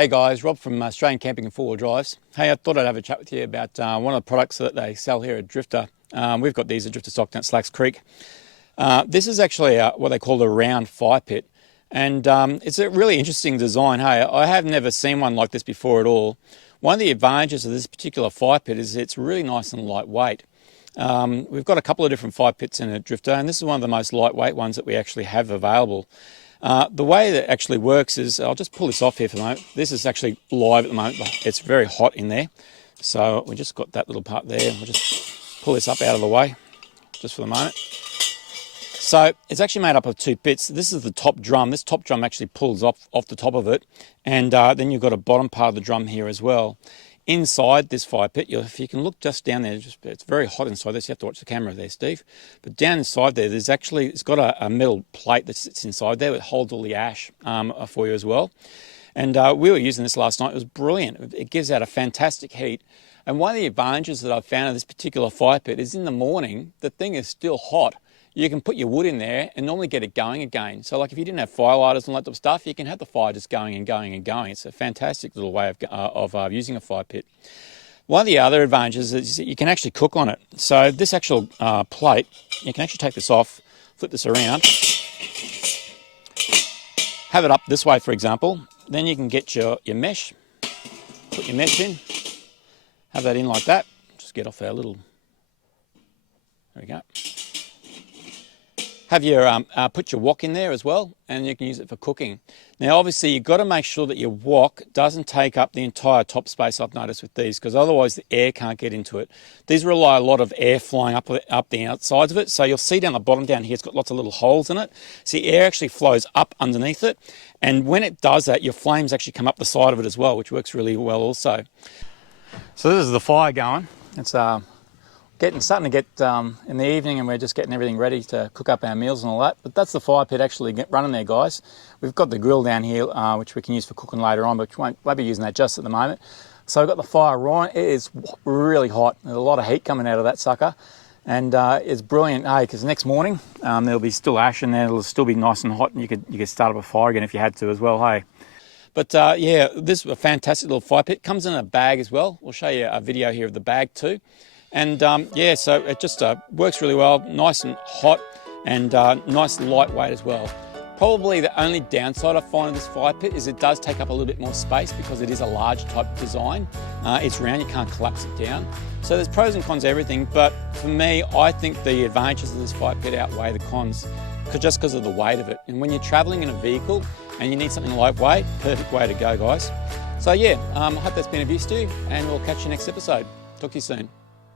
Hey guys, Rob from Australian Camping and Four-Wheel Drives. Hey, I thought I'd have a chat with you about one of the products that they sell here at Drifta. We've got these at Drifta Stockton at Slacks Creek. This is actually what they call a round fire pit. And it's a really interesting design. Hey, I have never seen one like this before at all. One of the advantages of this particular fire pit is it's really nice and lightweight. We've got a couple of different fire pits in a Drifta, and this is one of the most lightweight ones that we actually have available. The way that actually works is, I'll just pull this off here for the moment. This is actually live at the moment. It's very hot in there. So we just got that little part there. We'll just pull this up out of the way just for the moment. So it's actually made up of two pits. This is the top drum. This top drum actually pulls off the top of it. And then you've got a bottom part of the drum here as well. Inside this fire pit, if you can look just down there, it's very hot inside this. You have to watch the camera there, Steve. But down inside there, it's got a metal plate that sits inside there that holds all the ash for you as well. And we were using this last night. It was brilliant. It gives out a fantastic heat. And one of the advantages that I've found of this particular fire pit is in the morning, the thing is still hot. You can put your wood in there and normally get it going again. So like if you didn't have fire lighters and that type of stuff, you can have the fire just going and going and going. It's a fantastic little way of using a fire pit. One of the other advantages is that you can actually cook on it. So this actual plate, you can actually take this off, flip this around, have it up this way, for example. Then you can get your mesh, put your mesh in, have that in like that. Just get off our little, there we go. Have your put your wok in there as well, and you can use it for cooking. Now, obviously, you've got to make sure that your wok doesn't take up the entire top space, I've noticed with these, because otherwise the air can't get into it. These rely a lot of air flying up the outsides of it, so you'll see down the bottom down here, it's got lots of little holes in it. So the air actually flows up underneath it, and when it does that, your flames actually come up the side of it as well, which works really well also. So this is the fire going. It's starting to get in the evening, and we're just getting everything ready to cook up our meals and all that. But that's the fire pit actually running there, guys. We've got the grill down here, which we can use for cooking later on, but we won't be using that just at the moment. So I've got the fire right. It is really hot. There's a lot of heat coming out of that sucker. And it's brilliant, hey, because next morning there'll be still ash in there. It'll still be nice and hot, and you could start up a fire again if you had to as well, hey. But yeah, this is a fantastic little fire pit. Comes in a bag as well. We'll show you a video here of the bag too. And yeah, so it just works really well, nice and hot, and nice and lightweight as well. Probably the only downside I find of this fire pit is it does take up a little bit more space because it is a large type design. It's round, you can't collapse it down. So there's pros and cons to everything, but for me, I think the advantages of this fire pit outweigh the cons just because of the weight of it. And when you're traveling in a vehicle and you need something lightweight, perfect way to go, guys. So yeah, I hope that's been of use to you, and we'll catch you next episode. Talk to you soon.